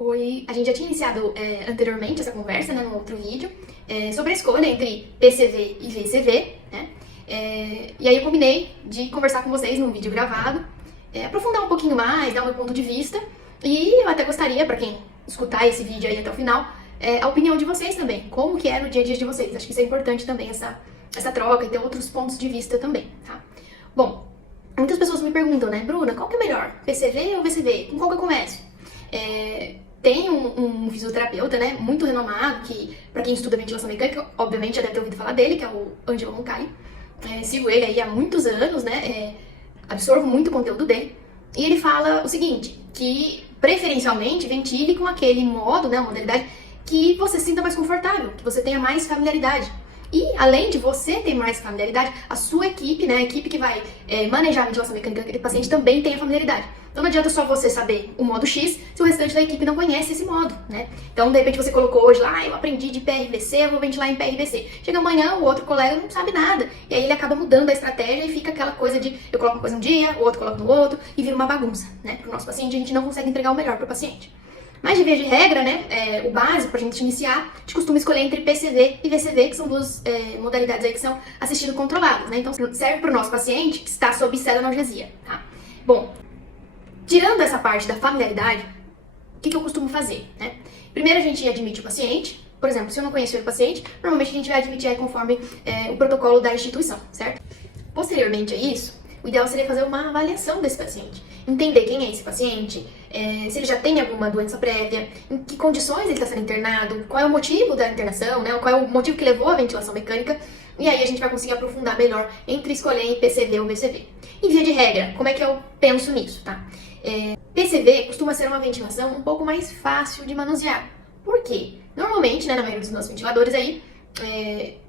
Oi, a gente já tinha iniciado anteriormente essa conversa, né, no outro vídeo, sobre a escolha entre PCV e VCV, né? E aí eu combinei de conversar com vocês num vídeo gravado, aprofundar um pouquinho mais, dar o meu ponto de vista, e eu até gostaria, para quem escutar esse vídeo aí até o final, a opinião de vocês também, como que é no dia a dia de vocês. Acho que isso é importante também, essa troca e ter outros pontos de vista também, tá? Bom, muitas pessoas me perguntam, né, Bruna, qual que é melhor, PCV ou VCV? Com qual que eu começo? Tem um fisioterapeuta, né, muito renomado, que pra quem estuda ventilação mecânica, obviamente já deve ter ouvido falar dele, que é o Ângelo Roncalli. Sigo ele aí há muitos anos, né, absorvo muito o conteúdo dele. E ele fala o seguinte, que preferencialmente ventile com aquele modo, né, modalidade, que você se sinta mais confortável, que você tenha mais familiaridade. E, além de você ter mais familiaridade, a sua equipe, né, a equipe que vai manejar a ventilação mecânica daquele paciente também tenha familiaridade. Então não adianta só você saber o modo X se o restante da equipe não conhece esse modo, né? Então, de repente, você colocou hoje lá, eu aprendi de PRVC, eu vou ventilar em PRVC. Chega amanhã, o outro colega não sabe nada. E aí ele acaba mudando a estratégia e fica aquela coisa de eu coloco uma coisa um dia, o outro coloca no outro, e vira uma bagunça, né? Pro nosso paciente, a gente não consegue entregar o melhor pro paciente. Mas de via de regra, né, o básico pra gente iniciar, a gente costuma escolher entre PCV e VCV, que são duas modalidades aí que são assistido controladas, né? Então serve pro nosso paciente que está sob analgesia, tá? Bom, tirando essa parte da familiaridade, o que eu costumo fazer, né? Primeiro a gente admite o paciente, por exemplo, se eu não conhecer o paciente, normalmente a gente vai admitir aí conforme o protocolo da instituição, certo? Posteriormente a isso, o ideal seria fazer uma avaliação desse paciente, entender quem é esse paciente, se ele já tem alguma doença prévia, em que condições ele está sendo internado, qual é o motivo da internação, né? Qual é o motivo que levou à ventilação mecânica, e aí a gente vai conseguir aprofundar melhor entre escolher em PCV ou VCV. Em via de regra, como é que eu penso nisso, tá? PCV costuma ser uma ventilação um pouco mais fácil de manusear. Por quê? Normalmente, né, na maioria dos nossos ventiladores aí,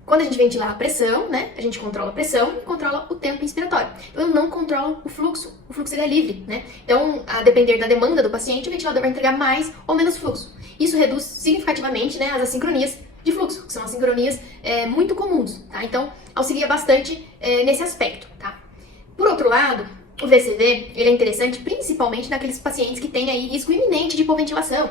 quando a gente ventila a pressão, né, a gente controla a pressão e controla o tempo inspiratório. Então eu não controlo o fluxo ele é livre, né? Então, a depender da demanda do paciente, o ventilador vai entregar mais ou menos fluxo. Isso reduz significativamente, né, as assincronias de fluxo, que são assincronias muito comuns, tá? Então, auxilia bastante nesse aspecto, tá? Por outro lado, o VCV, ele é interessante principalmente naqueles pacientes que têm aí risco iminente de hipoventilação.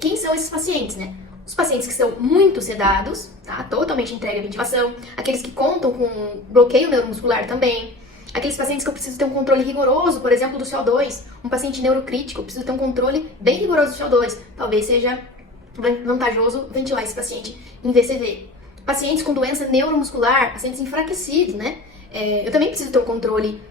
Quem são esses pacientes, né? Os pacientes que são muito sedados, tá? Totalmente entregue à ventilação, aqueles que contam com bloqueio neuromuscular também, aqueles pacientes que eu preciso ter um controle rigoroso, por exemplo, do CO2, um paciente neurocrítico, eu preciso ter um controle bem rigoroso do CO2, talvez seja vantajoso ventilar esse paciente em VCV. Pacientes com doença neuromuscular, pacientes enfraquecidos, né? Eu também preciso ter um controle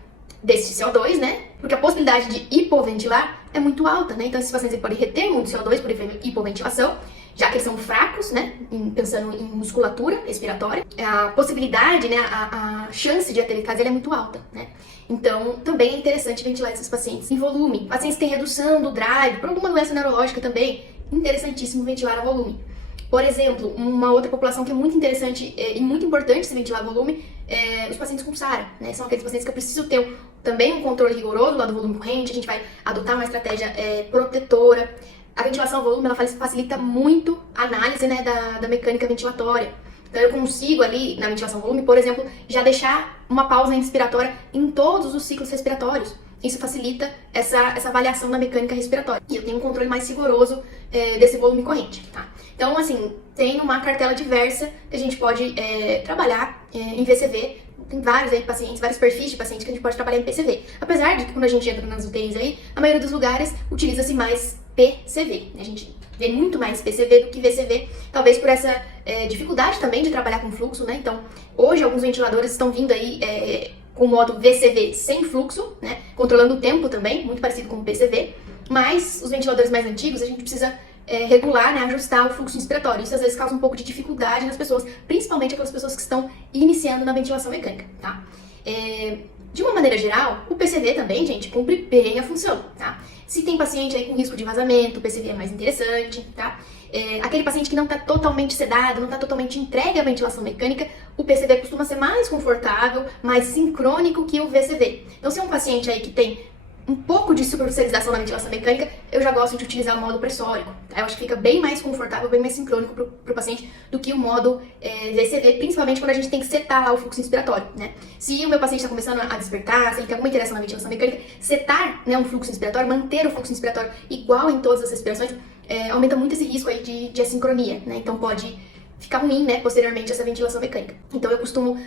desse CO2, né? Porque a possibilidade de hipoventilar é muito alta, né? Então esses pacientes podem reter muito CO2 por hipoventilação, já que eles são fracos, né, pensando em musculatura respiratória, a possibilidade, né, a chance de atelectase é muito alta, né. Então, também é interessante ventilar esses pacientes em volume. Pacientes que têm redução do drive, por alguma doença neurológica também, interessantíssimo ventilar a volume. Por exemplo, uma outra população que é muito interessante e muito importante se ventilar a volume é os pacientes com SARA, né? São aqueles pacientes que eu preciso ter também um controle rigoroso lá do volume corrente, a gente vai adotar uma estratégia protetora. A ventilação a volume, ela facilita muito a análise, né, da mecânica ventilatória. Então eu consigo ali, na ventilação a volume, por exemplo, já deixar uma pausa inspiratória em todos os ciclos respiratórios. Isso facilita essa avaliação da mecânica respiratória. E eu tenho um controle mais rigoroso desse volume corrente, tá? Então, assim, tem uma cartela diversa que a gente pode trabalhar em VCV. Tem vários aí pacientes, vários perfis de pacientes que a gente pode trabalhar em PCV. Apesar de que quando a gente entra nas UTIs aí, a maioria dos lugares utiliza-se mais PCV. A gente vê muito mais PCV do que VCV, talvez por essa dificuldade também de trabalhar com fluxo, né? Então, hoje alguns ventiladores estão vindo aí com o modo VCV sem fluxo, né? Controlando o tempo também, muito parecido com o PCV. Mas os ventiladores mais antigos, a gente precisa regular, né, ajustar o fluxo inspiratório. Isso às vezes causa um pouco de dificuldade nas pessoas, principalmente aquelas pessoas que estão iniciando na ventilação mecânica, tá? De uma maneira geral, o PCV também, gente, cumpre bem a função, tá? Se tem paciente aí com risco de vazamento, o PCV é mais interessante, tá? Aquele paciente que não está totalmente sedado, não está totalmente entregue à ventilação mecânica, o PCV costuma ser mais confortável, mais sincrônico que o VCV. Então, se é um paciente aí que tem um pouco de superficialização na ventilação mecânica, eu já gosto de utilizar o modo pressórico. Tá? Eu acho que fica bem mais confortável, bem mais sincrônico pro paciente do que o modo VCV, principalmente quando a gente tem que setar lá o fluxo inspiratório, né? Se o meu paciente está começando a despertar, se ele tem alguma interação na ventilação mecânica, setar, né, um fluxo inspiratório, manter o fluxo inspiratório igual em todas as respirações, aumenta muito esse risco aí de assincronia, né? Então pode ficar ruim, né, posteriormente essa ventilação mecânica. Então eu costumo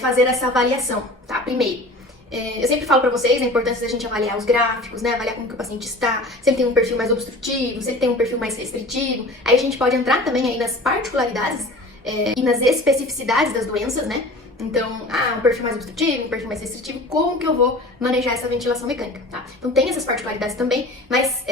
fazer essa avaliação, tá? Primeiro, eu sempre falo pra vocês a importância da gente avaliar os gráficos, né? Avaliar como que o paciente está, se ele tem um perfil mais obstrutivo, se ele tem um perfil mais restritivo. Aí a gente pode entrar também aí nas particularidades e nas especificidades das doenças, né? Então, um perfil mais obstrutivo, um perfil mais restritivo, como que eu vou manejar essa ventilação mecânica, tá? Então tem essas particularidades também, mas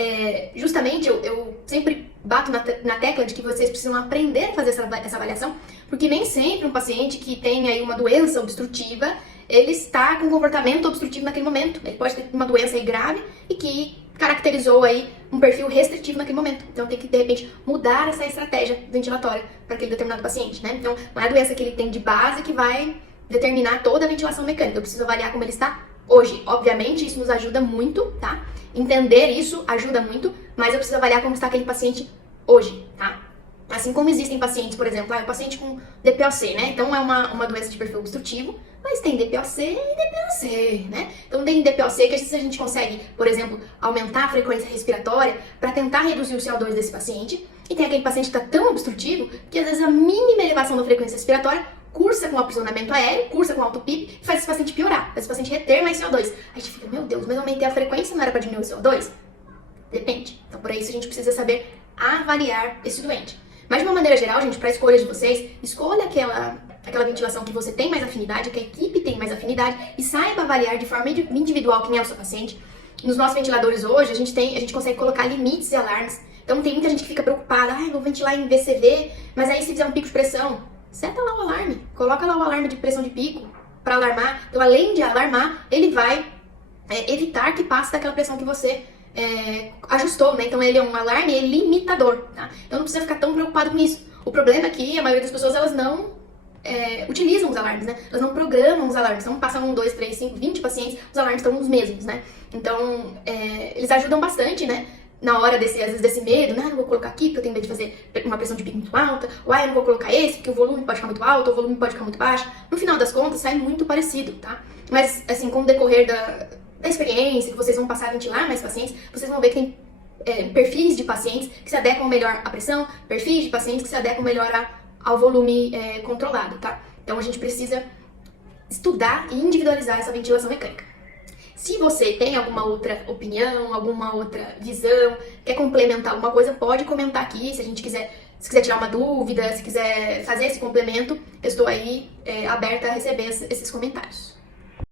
justamente eu sempre bato na tecla de que vocês precisam aprender a fazer essa avaliação, porque nem sempre um paciente que tem aí uma doença obstrutiva, ele está com comportamento obstrutivo naquele momento. Ele pode ter uma doença aí grave e que caracterizou aí um perfil restritivo naquele momento. Então tem que, de repente, mudar essa estratégia ventilatória para aquele determinado paciente, né? Então não é a doença que ele tem de base que vai determinar toda a ventilação mecânica. Eu preciso avaliar como ele está hoje. Obviamente, isso nos ajuda muito, tá? Entender isso ajuda muito, mas eu preciso avaliar como está aquele paciente hoje, tá? Assim como existem pacientes, por exemplo, o paciente com DPOC, né? Então é uma doença de perfil obstrutivo, mas tem DPOC e DPOC, né? Então tem DPOC que às vezes a gente consegue, por exemplo, aumentar a frequência respiratória para tentar reduzir o CO2 desse paciente. E tem aquele paciente que está tão obstrutivo que às vezes a mínima elevação da frequência respiratória cursa com aprisionamento aéreo, cursa com alto PIB e faz esse paciente piorar, faz esse paciente reter mais CO2. Aí a gente fica, meu Deus, mas eu aumentei a frequência, não era para diminuir o CO2? Depende. Então por isso a gente precisa saber avaliar esse doente. Mas de uma maneira geral, gente, para escolha de vocês, escolha aquela ventilação que você tem mais afinidade, que a equipe tem mais afinidade e saiba avaliar de forma individual quem é o seu paciente. Nos nossos ventiladores hoje, a gente consegue colocar limites e alarmes. Então tem muita gente que fica preocupada, vou ventilar em VCV, mas aí se fizer um pico de pressão, seta lá o alarme, coloca lá o alarme de pressão de pico para alarmar. Então além de alarmar, ele vai evitar que passe daquela pressão que você ajustou, né? Então ele é um alarme limitador, tá? Então não precisa ficar tão preocupado com isso. O problema é que a maioria das pessoas, elas não utilizam os alarmes, né? Elas não programam os alarmes. Então passam 1, 2, 3, 5, 20 pacientes, os alarmes estão os mesmos, né? Então eles ajudam bastante, né? Na hora às vezes desse medo, né? Não vou colocar aqui porque eu tenho medo de fazer uma pressão de pico muito alta, ou eu não vou colocar esse porque o volume pode ficar muito alto, ou o volume pode ficar muito baixo. No final das contas, sai muito parecido, tá? Mas, assim, com o decorrer da experiência, que vocês vão passar a ventilar mais pacientes, vocês vão ver que tem perfis de pacientes que se adequam melhor à pressão, perfis de pacientes que se adequam melhor ao volume controlado, tá? Então a gente precisa estudar e individualizar essa ventilação mecânica. Se você tem alguma outra opinião, alguma outra visão, quer complementar alguma coisa, pode comentar aqui. Se quiser tirar uma dúvida, se quiser fazer esse complemento, eu estou aí aberta a receber esses comentários.